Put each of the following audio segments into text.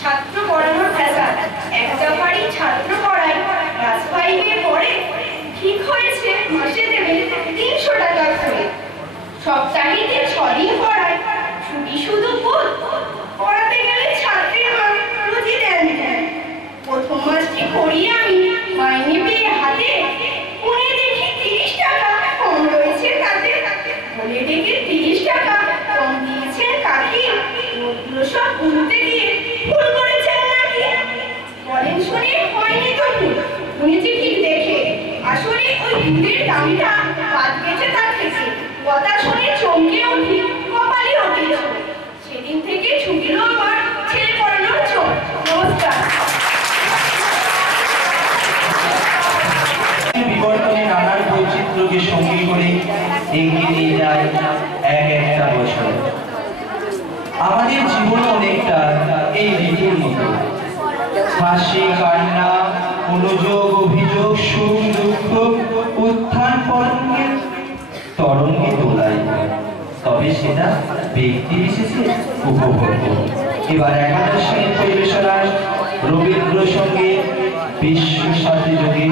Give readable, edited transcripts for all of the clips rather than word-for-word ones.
ছাত্র পড়ানোর পেশা, একটা বাড়ি ছাত্র পড়ায় ক্লাস 5 এ পড়ে, ঠিক হয়েছে মাসে দেবে 300 টাকা করে। সপ্তাহে 6 দিন পড়ায়, ছুটি শুধু পড়াতে গেলে ছাত্রের মা রুজি দেন। প্রথম মাসটি করি আমি মাইনে পেয়ে হাতে, গুনে দেখি 30 টাকা কম রয়েছে তাতে। বলে ডেকে 30 টাকা কম দিয়েছেন কাকি, ওগুলো সব গুনতে গিয়ে ভুল করেছেন নাকি? বলেন শুনে হয়নি তো ভুল, গুনেছি ঠিক দেখে। আসলে ওই দুধের দামটা বাদ গেছে তার থেকে। কথা শুনে চমকে উঠি, কপালে উঠেছ। সেদিন থেকে ছুটিল আমার ছেলে পড়ানোর ছোট। নমস্কার। বিবর্তনে নানান বৈচিত্র্যকে সঙ্গী করে এগিয়ে নিয়ে যায় এক একটা বছর। আমাদের জীবনে অনেকটা এই ঋতুর মতো, হাসি কান্না, অনুযোগ অভিযোগ, সুখ দুঃখ, উত্থান পতনের তরঙ্গে দোলায়। তবে সেটা ব্যক্তি বিশেষে উপভোগ্য। এবার একাদশ শ্রেণীর পরিবেশনায় রবীন্দ্রসঙ্গীত বিশ্ব সাথে যোগে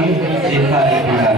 যেথায় বিহার।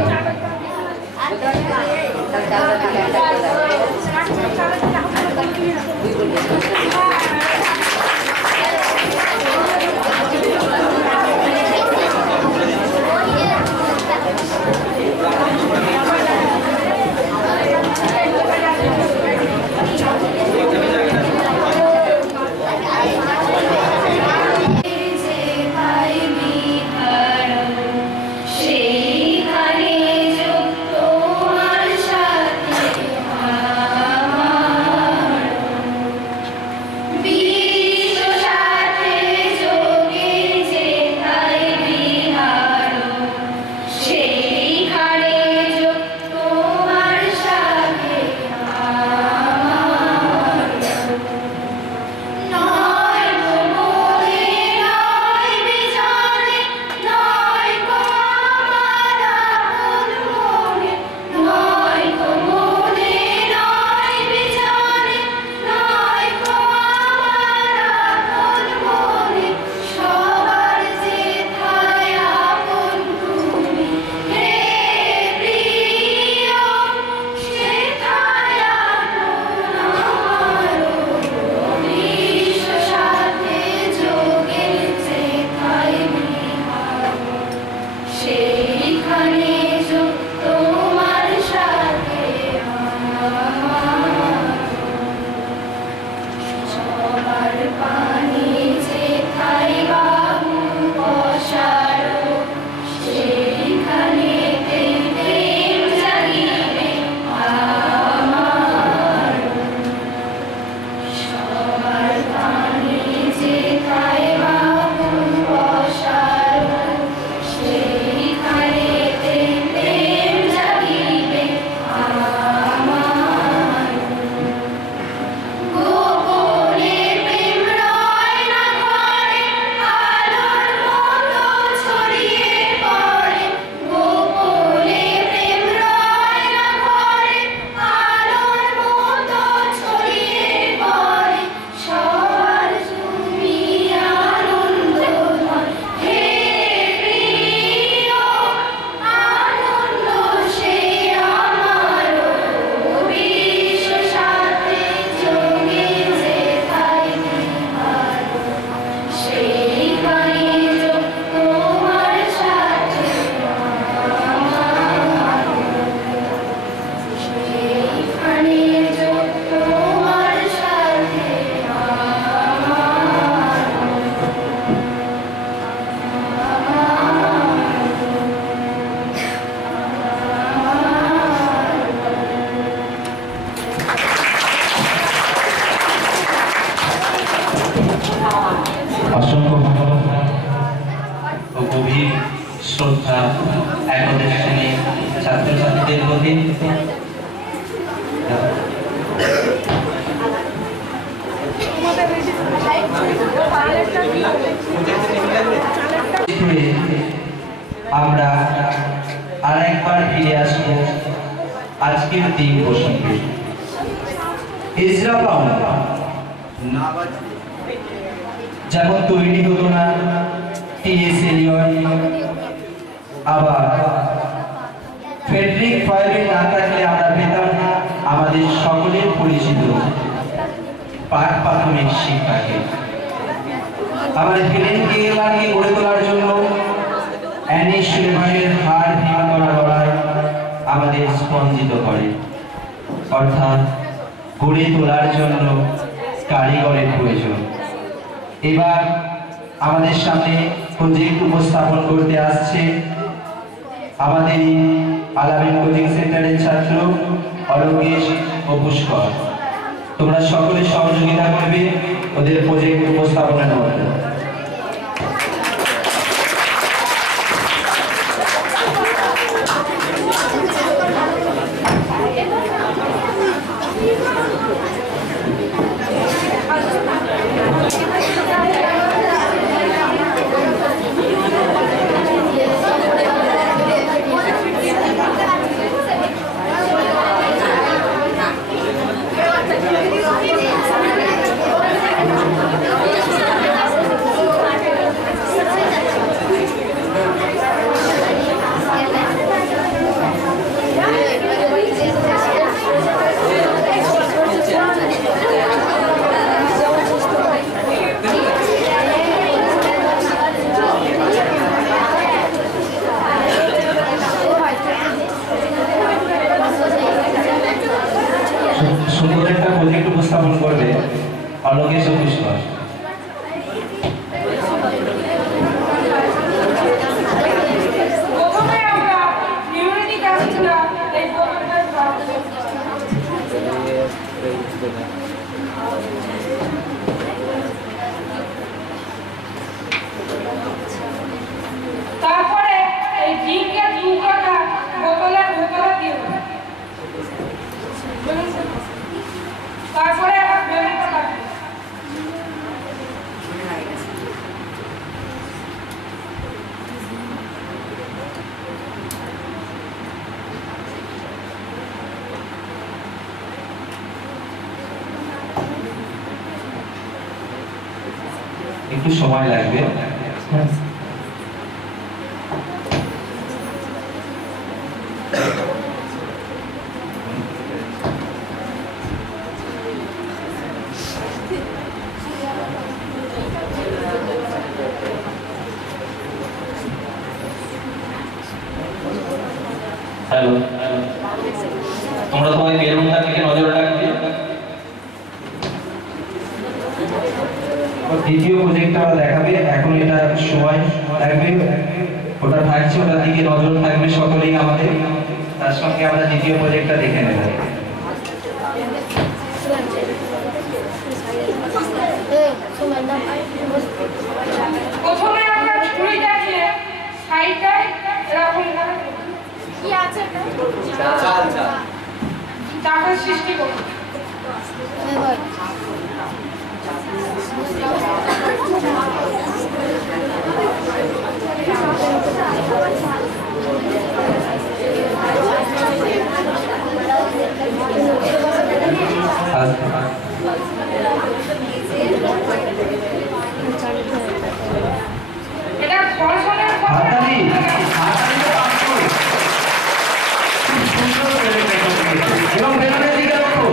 অসংখ্য ধন্যবাদ ও গভীর শ্রদ্ধা একাদশ শ্রেণীর ছাত্রছাত্রীদের প্রতি। ঘুরে আমরা আরেকবার ফিরে আসবো আজকের দিন প্রসঙ্গে। এজরা পাওনা যেমন তৈরি হতো না টি.এস. এলিয়ট, আবার ফ্রেডরিক ফাইভের না থাকলে আমরা পেতাম না আমাদের সকলের পরিচিত পাঠ প্রাথমিক শিক্ষাকে। আমার হেলেন কেলারকে গড়ে তোলার জন্য অ্যানি সুলেমানের হাড় ভেঙে পড়া লড়াই আমাদের স্পন্দিত করে, অর্থাৎ গড়ে তোলার জন্য কারিগরের প্রয়োজন। এবার আমাদের সামনে প্রজেক্ট উপস্থাপন করতে আসছে আমাদের আলামিন কোচিং সেন্টারের ছাত্র অলোকেশ ও পুষ্কর। তোমরা সকলে সহযোগিতা করবে ওদের প্রজেক্ট উপস্থাপনের মধ্যে। সুন্দর একটা প্রজেক্ট উপস্থাপন করবে অলোকেশ ও পুষ্কর। তারপরে এই জিঙ্কের টুকরোটা বোতলের ভেতরে দিয়ে তারপরে আবার বেলুনটা লাগবে। একটু সময় লাগবে। হ্যালো, তোমরা সবাই বেলুনটা থেকে নজর রাখবে। দ্বিতীয় প্রজেক্টটা দেখাবে, এখন এটা সময় লাগবে, ওটা থাকছে, ওটার দিকে নজর থাকবে সকলেই আমাদের। তার সঙ্গে আমরা দ্বিতীয় প্রজেক্টটা দেখে নেব। প্রথমে আমরা ছুরিটাকে সাইডটায় এরকম কি আছে চাপের সৃষ্টি করব। এটা ঘর্ষণের হাতালি এবং বেলুনের দিকে রাখো,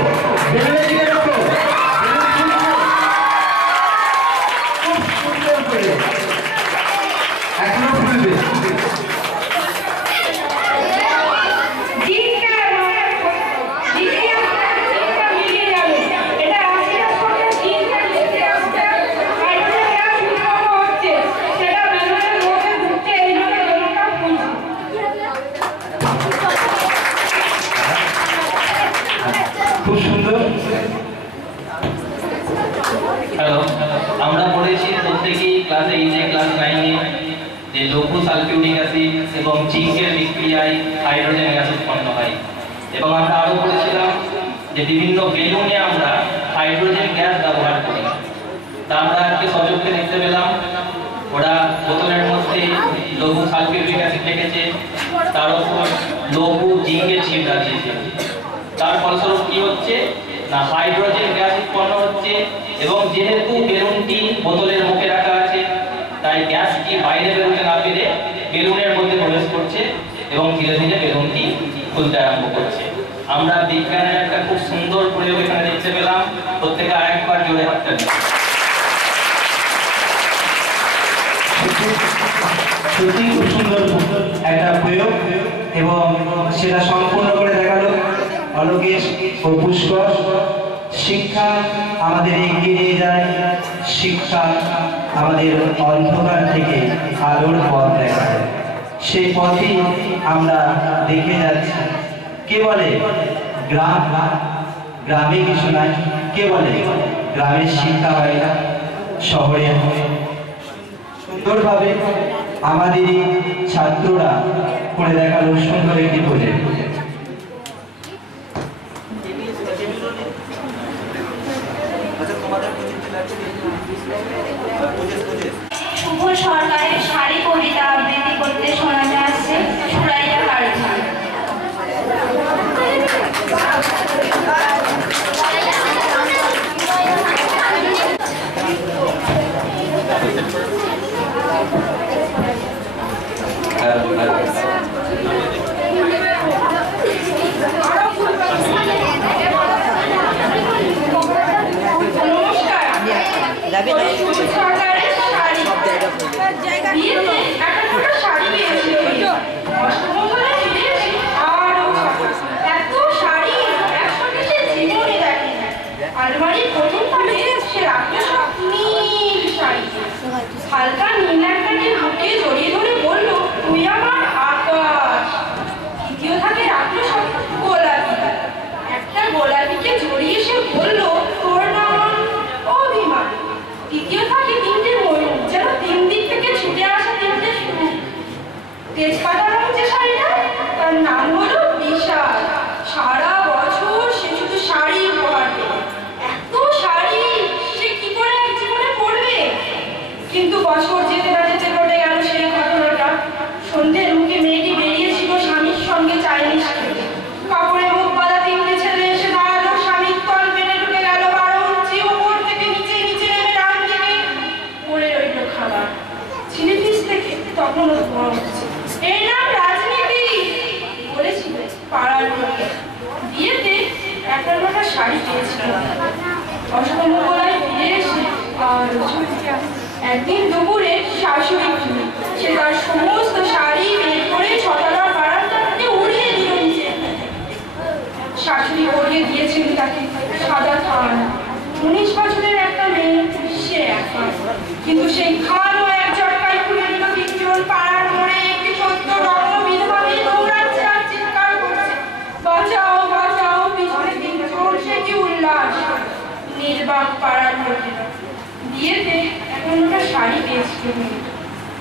বেলুনের দিকে রাখো, খুব সুন্দর করে এখনো ফুলবে। খুব সুন্দর। হ্যালো, আমরা পড়েছি প্রত্যেকেই ক্লাস 8 ক্লাস 9 যে লঘু সালফিউরিক অ্যাসিড এবং জিঙ্কের বিক্রিয়ায় হাইড্রোজেন গ্যাস উৎপন্ন হয়, এবং আমরা আরো পড়েছিলাম যে বিভিন্ন বেলুনে আমরা হাইড্রোজেন গ্যাস ব্যবহার করি। তা আমরা আজকে সচক্ষে দেখতে পেলাম ওরা বোতলের মধ্যে লঘু সালফিউরিক অ্যাসিড রেখেছে, তার উপর লঘু জিঙ্কের ছিটা দিয়েছে। তার ফলস্বরূপ কি হচ্ছে না হাইড্রোজেন গ্যাস উৎপন্ন হচ্ছে, এবং যেহেতু বেলুনটি বোতলের মুখে রাখা আছে তাই গ্যাসটি বাইরে বেরোতে না পেরে বেলুনের মধ্যে প্রবেশ করছে এবং ধীরে ধীরে বেলুনটি খুলতে আরম্ভ করছে। আমরা বিজ্ঞানের একটা খুব সুন্দর প্রয়োগ এখানে দেখতে পেলাম। প্রত্যেকে আরেকবার জোরে হাতটা দিন। সত্যি খুব সুন্দর একটা প্রয়োগ, এবং সেটা সম্পূর্ণ করে দেখালো অলোকেশ ও পুষ্কর। শিক্ষা আমাদের এগিয়ে নিয়ে যায়, শিক্ষা আমাদের অন্ধকার থেকে আলোর পথ দেখায়। সেই পথই আমরা দেখে যাচ্ছি। কে বলে গ্রামে কিছু নাই, কে বলে গ্রামের শিক্ষা হয় না, শহরে হয়। সুন্দরভাবে আমাদের ছাত্ররা করে দেখালো সুন্দর একটি প্রজেক্ট। শুভ সরকারের শাড়ি কবিতা আবৃত্তি করতে শোনা যাচ্ছে সুরাইয়া কারখানা। সরকারের শাড়ি বিয়েতে একটা শাড়ি পেয়েছিল, অষ্টমঙ্গলে ফিরে এসে আরো এত শাড়ি একসঙ্গে সে জীবনে দেখে না। আলমারির প্রথম পাশে সে রাখলো সব নীল শাড়ি। হালকা নীল একটাকে বুকে জড়িয়ে ধরে বলল, তুই আমার আকাশ। দ্বিতীয় থাকে রাখলো সব গোলাপি। একটা গোলাপিকে জড়িয়ে সে বলল, তোর নাম অভিমান। তৃতীয় থাকে তিনটে ময়ূর, যেন তিন দিক থেকে ছুটে আসা তিনটে সুর। তেজপাতা রঙ যে শাড়িটা, তার নাম হলো বিশাল। সারা বছর সে শুধু শাড়ি উপহার দেবে। এত শাড়ি সে কি করে এক জীবনে পরবে? কিন্তু বছর যেতে না যেতে ঘটে গেল সেই ঘটনাটা। সন্ধ্যের মুখে মেয়েটি বেরিয়েছিল স্বামীর সঙ্গে চাইনিজ খেতে। কাপড়ে মুখ বাঁধা তিনটে ছেলে এসে দাঁড়ালো, স্বামীর তল পেটে ঢুকে গেল 12 ইঞ্চি। ওপর থেকে নিচে, নিচে নেমে ডান দিকে পড়ে রইল খাবার। ছিলি ফিস থেকে তখনও ধোঁয়া উঠছে। এর নাম রাজনীতি বলেছিল পাড়ার লোকে। বিয়েতে একটা লোটা শাড়ি পেয়েছিল। অষ্টমঙ্গলায় ফিরে এসে আর একদিন দুপুরে শাশুড়ি ফিরে সে তার সমস্ত শাড়ি বের করে ছতলার বারান্দা থেকে উড়িয়ে দিল নিচে। শাশুড়ি পরিয়ে দিয়েছিল তাকে সাদা থান। 19 বছরের একটা মেয়ে, সে একা। কিন্তু সেই খানও এক ঝটকায় খুলে দিল তিনজন। পাড়ার মোড়ে একটি সদ্য রত্ন বিধবা মেয়ে দৌড়াচ্ছে আর চিৎকার করছে, বাঁচাও বাঁচাও। পিছনে তিনজন, সে কি উল্লাস! নির্বাক পাড়ার লোকেরা। বিয়েতে এখন ওটা শাড়ি পেয়েছিল।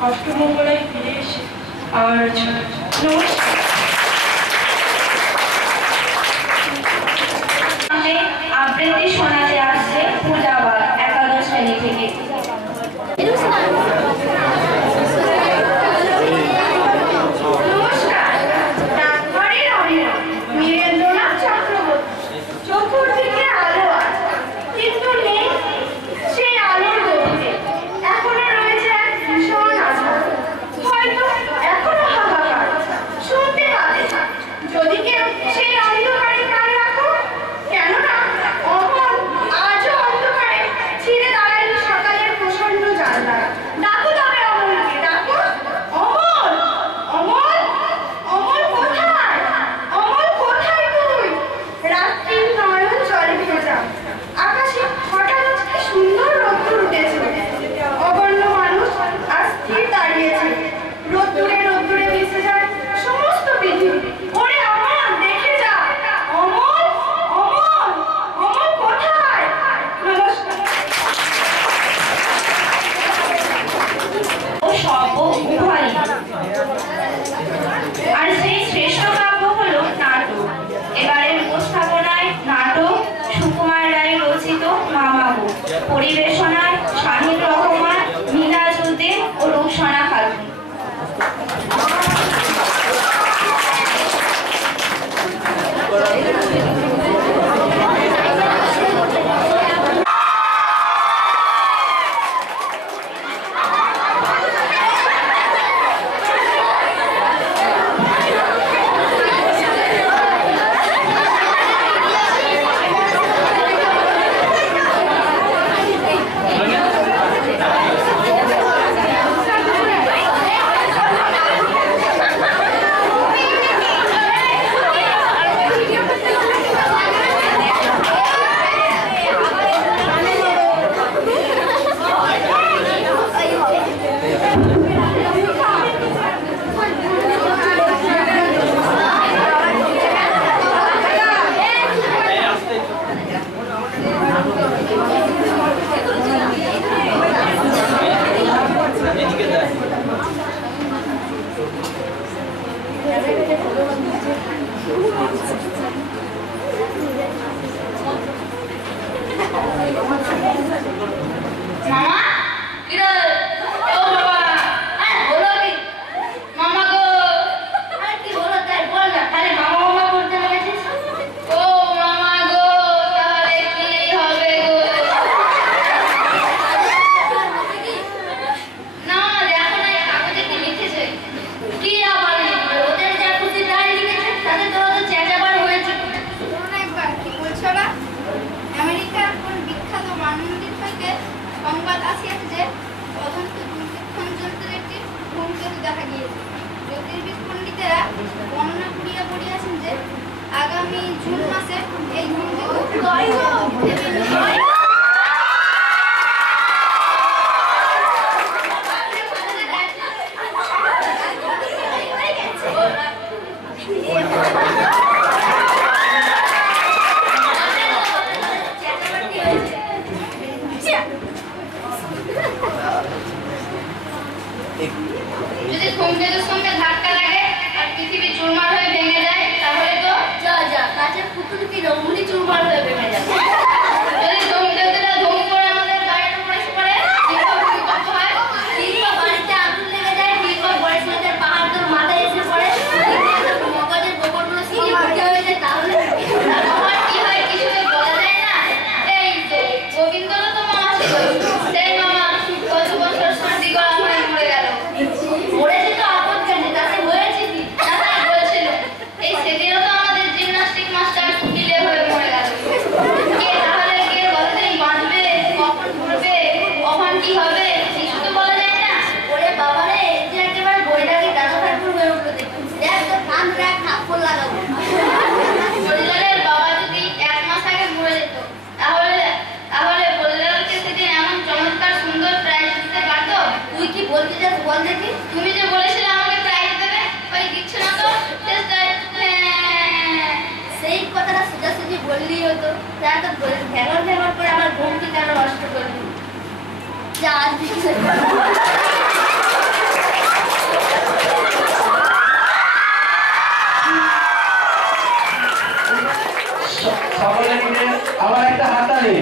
অষ্টমঙ্গলায় ফিরে এসে আর নমস্কার। আবৃত্তি শোনাতে আসছে পূজাবাদ, একাদশ শ্রেণী থেকে। নমস্কার। ডাকঘরের অনিরব বীরেন্দ্রনাথ চক্রবর্তী। চতুর্দিকে আলো আছে, কিন্তু নেই সেই আলোর গভীরে। এখনো রয়েছে এক ভীষণ আধার, হয়তো এখনো হাহাকার। শুনতে পাবে যদি কেউ সেই অন্ধকারে কান রাখো, কেননা অমন বর্ণনা করিয়া পড়িয়াছেন যে আগামী জুন মাসে এই যদি ধূমকেতুর সঙ্গে ধাক্কা লাগে আর পৃথিবী চুরমার হয়ে ভেঙে যায় তাহলে তো যা কাছের পুতুল কি রমণী চুরমার হয়ে ভেঙে যাবে। যদি ধূমকেতুটা ধুম করে আমাদের গায়ের উপর এসে পড়ে কিংবা ভূমিকম্প হয় কিংবা বাড়িতে আগুন লেগে যায় কিংবা বরিশালের পাহাড় তোর মাথায় এসে পড়ে মগজের গোবরগুলো সঙ্গে ভর্তি হয়ে যায় তাহলে আমার কি হয় কিছুই বলা যায় না। এই তো গোবিন্দরও তো মামা ছিল, সেই মামা গত বছর সর্দি গলা হয়ে মরে গেল। মরেছে তো আপদ কেন তাতে হয়েছে কি? দাদা বলছিল এই সেদিনও তো আমাদের জিমনাস্টিক মাস্টার কিলে হয়ে মরে গেল। কে তাহলে কে কতদিন বাঁচবে, কখন মরবে, কখন কি হবে কিছু তো বলা যায় না। ওরে বাবারে এই যে একেবারে বইটাকে দাদা ঠাকুর হয়ে উঠলো দেখুন দেখ তোর কান ধরে এক থাপ্পড় লাগাবো। বলিলালের বাবা যদি 1 মাস আগে মরে যেত তাহলে বলিলালকে সেদিন এমন চমৎকার সুন্দর প্রাইজ দিতে পারতো। তুই কি বলতে চাস বল দেখি। তুমি যে বলেছিলে আমাকে প্রাইজ দেবে, ওই দিচ্ছে না তো শেষটায় সেই কথাটা সোজাসুজি বললেই হতো। তা তো ভেঙর ভেঙর করে আমার ঘুমটি কেন নষ্ট করবি? যা আজ বিকেলে সকলে মিলে আবার একটা হাততালি।